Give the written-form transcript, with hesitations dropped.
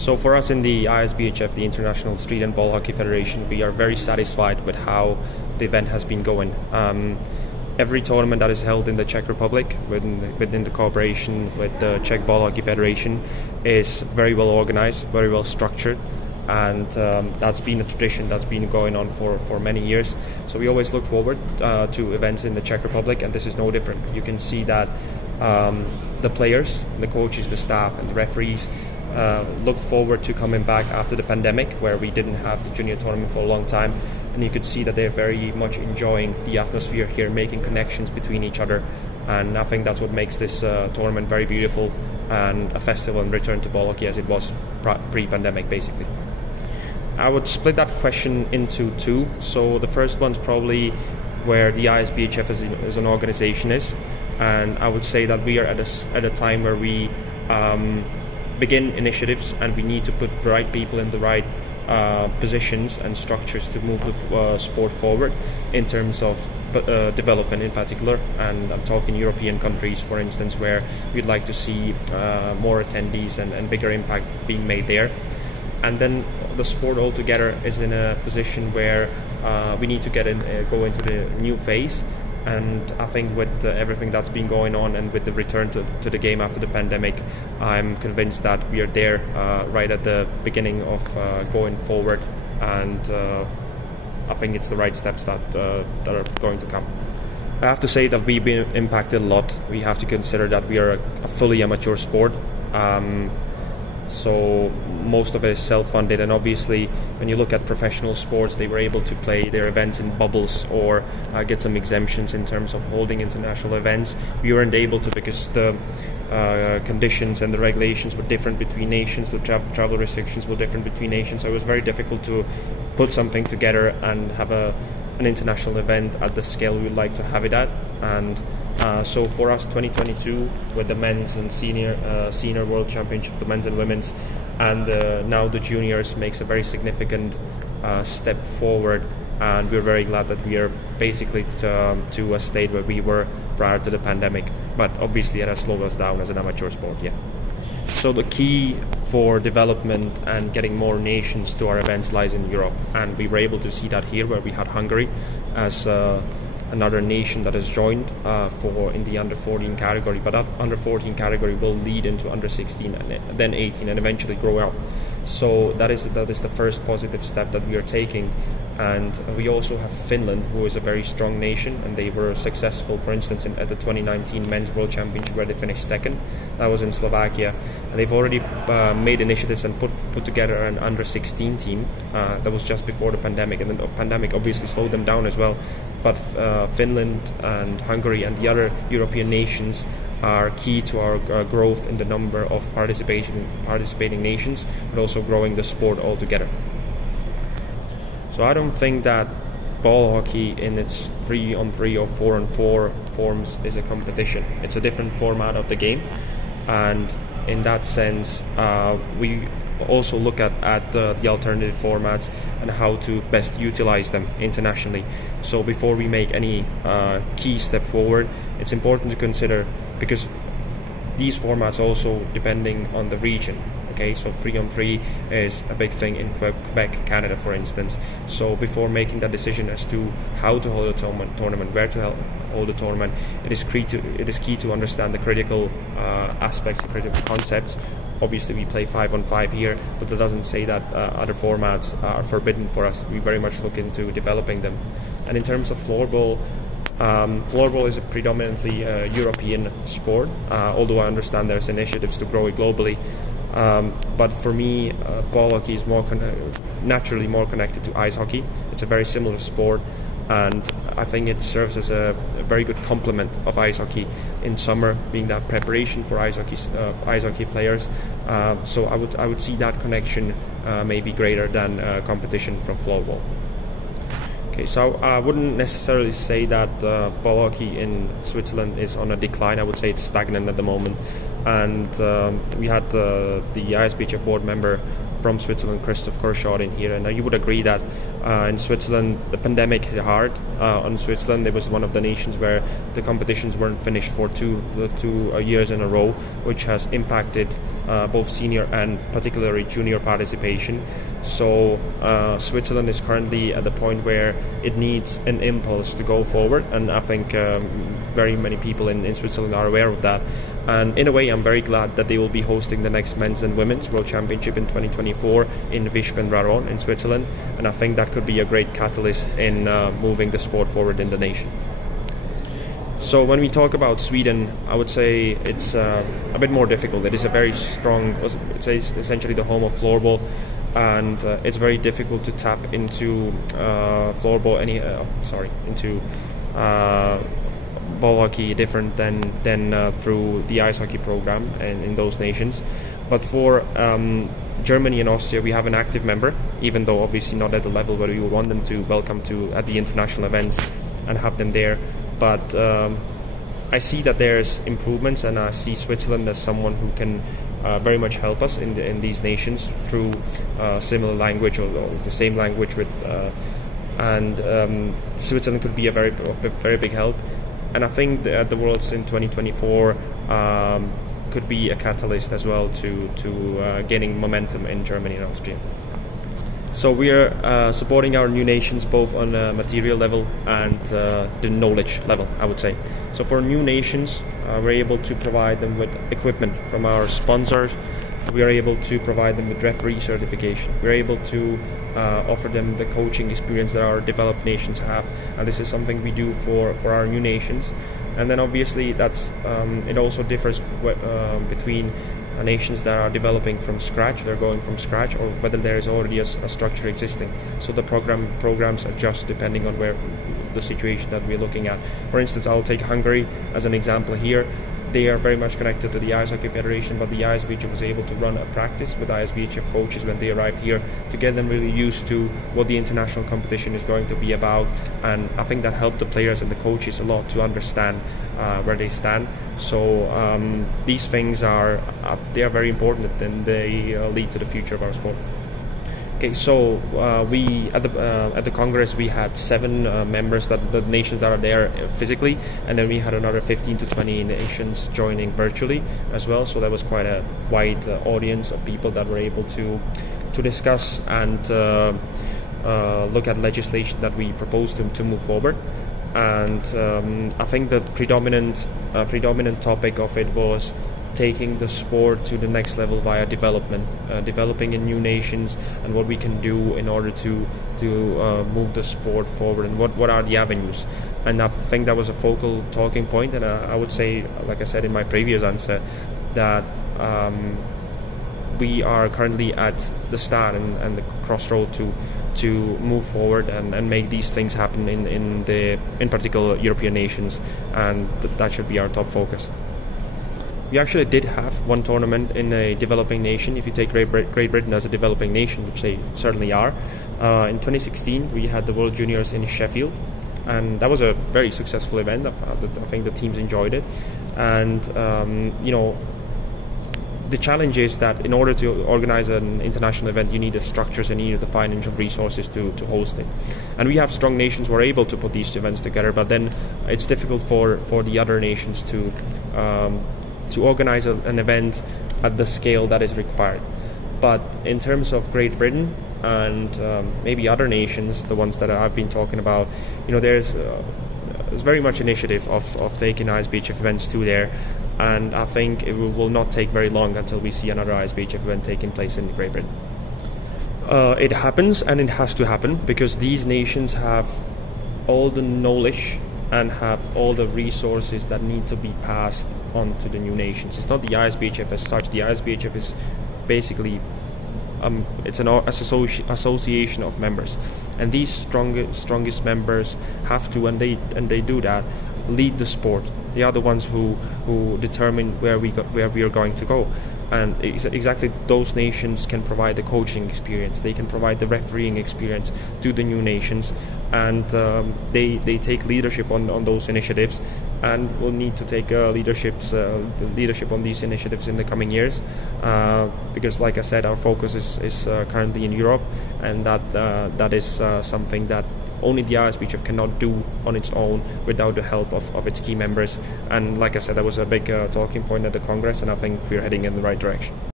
So for us in the ISBHF, the International Street and Ball Hockey Federation, we are very satisfied with how the event has been going. Every tournament that is held in the Czech Republic within the cooperation with the Czech Ball Hockey Federation is very well organized, very well structured, and that's been a tradition that's been going on for many years. So we always look forward to events in the Czech Republic, and this is no different. You can see that the players, the coaches, the staff and the referees looked forward to coming back after the pandemic, where we didn't have the junior tournament for a long time, and you could see that they're very much enjoying the atmosphere here, making connections between each other, and I think that's what makes this tournament very beautiful and a festival and return to ball hockey as it was pre-pandemic basically. I would split that question into two. So the first one's probably where the ISBHF as an organization is, and I would say that we are at a time where we begin initiatives, and we need to put the right people in the right positions and structures to move the sport forward in terms of development in particular. And I'm talking European countries, for instance, where we'd like to see more attendees and bigger impact being made there. And then the sport altogether is in a position where we need to go into the new phase. And I think with everything that's been going on and with the return to the game after the pandemic, I'm convinced that we are there right at the beginning of going forward, and I think it's the right steps that are going to come. I have to say that we've been impacted a lot. We have to consider that we are a fully amateur sport. So most of it is self-funded, and obviously when you look at professional sports, they were able to play their events in bubbles or get some exemptions in terms of holding international events. We weren't able to because the conditions and the regulations were different between nations, the travel restrictions were different between nations, so it was very difficult to put something together and have an international event at the scale we'd like to have it at. And so for us, 2022, with the men's and senior world championship, the men's and women's, and now the juniors, makes a very significant step forward, and we're very glad that we are basically to a state where we were prior to the pandemic. But obviously it has slowed us down as an amateur sport, yeah. So the key for development and getting more nations to our events lies in Europe, and we were able to see that here, where we had Hungary as another nation that has joined in the under 14 category, but that under 14 category will lead into under 16 and then 18 and eventually grow up. So that is the first positive step that we are taking. And we also have Finland, who is a very strong nation, and they were successful, for instance, at the 2019 Men's World Championship, where they finished second. That was in Slovakia, and they've already made initiatives and put together an under 16 team. That was just before the pandemic, and then the pandemic obviously slowed them down as well. But Finland and Hungary and the other European nations are key to our growth in the number of participating nations, but also growing the sport altogether. So I don't think that ball hockey in its 3-on-3 or 4-on-4 forms is a competition. It's a different format of the game, and in that sense we also look at the alternative formats and how to best utilize them internationally. So before we make any key step forward, it's important to consider, because these formats also depending on the region. Okay, so 3-on-3 is a big thing in Quebec, Canada, for instance. So before making that decision as to how to hold a tournament, where to hold a tournament, it is key to understand the critical aspects, the critical concepts. Obviously we play 5-on-5 here, but that doesn't say that other formats are forbidden for us. We very much look into developing them. And in terms of floorball, floorball is a predominantly European sport, although I understand there's initiatives to grow it globally. But for me, ball hockey is naturally more connected to ice hockey. It's a very similar sport, and I think it serves as a very good complement of ice hockey in summer, being that preparation for ice hockey players. So I would see that connection maybe greater than competition from floorball. Okay, so I wouldn't necessarily say that ball hockey in Switzerland is on a decline. I would say it's stagnant at the moment. And we had the ISBHF board member from Switzerland, Christoph Kershaw, in here. And you would agree that in Switzerland, the pandemic hit hard on Switzerland. It was one of the nations where the competitions weren't finished for two years in a row, which has impacted both senior and particularly junior participation. So Switzerland is currently at the point where it needs an impulse to go forward, and I think very many people in Switzerland are aware of that. And in a way, I'm very glad that they will be hosting the next men's and women's World Championship in 2024 in Visp and Raron in Switzerland, and I think that could be a great catalyst in moving the sport forward in the nation. So when we talk about Sweden, I would say it's a bit more difficult. It is a very strong, it's essentially the home of floorball, and it's very difficult to tap into floorball, into ball hockey different than through the ice hockey program in those nations. But for Germany and Austria, we have an active member, even though obviously not at the level where we would want them to welcome to at the international events and have them there. But I see that there's improvements, and I see Switzerland as someone who can very much help us in these nations through similar language or the same language with, and Switzerland could be a very big help. And I think the Worlds in 2024 could be a catalyst as well to gaining momentum in Germany and Austria. So we are supporting our new nations both on a material level and the knowledge level, I would say. So for new nations, we're able to provide them with equipment from our sponsors. We are able to provide them with referee certification. We're able to offer them the coaching experience that our developed nations have, and this is something we do for our new nations. And then obviously that's it also differs between nations that are developing from scratch, they're going from scratch, or whether there is already a structure existing. So the programs adjust depending on where the situation that we're looking at. For instance, I'll take Hungary as an example here. They are very much connected to the Ice Hockey Federation, but the ISBHF was able to run a practice with ISBHF coaches when they arrived here to get them really used to what the international competition is going to be about. And I think that helped the players and the coaches a lot to understand where they stand. So these things they are very important, and they lead to the future of our sport. Okay, so we at the Congress we had 7 members, the nations that are there physically, and then we had another 15 to 20 nations joining virtually as well. So that was quite a wide audience of people that were able to discuss and look at legislation that we proposed to move forward. And I think the predominant topic of it was taking the sport to the next level via developing in new nations, and what we can do in order to move the sport forward, and what are the avenues. And I think that was a focal talking point, and I would say, like I said in my previous answer, that we are currently at the start and the crossroad to move forward and make these things happen in particular European nations, and that should be our top focus. We actually did have one tournament in a developing nation. If you take Great Britain as a developing nation, which they certainly are, in 2016 we had the World Juniors in Sheffield, and that was a very successful event. I think the teams enjoyed it, and the challenge is that in order to organize an international event, you need the structures and you need the financial resources to host it. And we have strong nations who are able to put these events together, but then it's difficult for the other nations to organize an event at the scale that is required. But in terms of Great Britain and maybe other nations, the ones that I've been talking about, there's very much initiative of taking ISBHF events to there, and I think it will not take very long until we see another ISBHF event taking place in Great Britain. It happens, and it has to happen, because these nations have all the knowledge and have all the resources that need to be passed on to the new nations. It's not the ISBHF as such. The ISBHF is basically it's an association of members, and these strongest members have to, and they do that, lead the sport. They are the ones who determine where we are going to go. and exactly those nations can provide the coaching experience, they can provide the refereeing experience to the new nations, and they take leadership on those initiatives, and will need to take leadership on these initiatives in the coming years, because like I said, our focus is currently in Europe, and that is something that only the ISBHF cannot do on its own without the help of its key members. And like I said, that was a big talking point at the Congress, and I think we're heading in the right direction.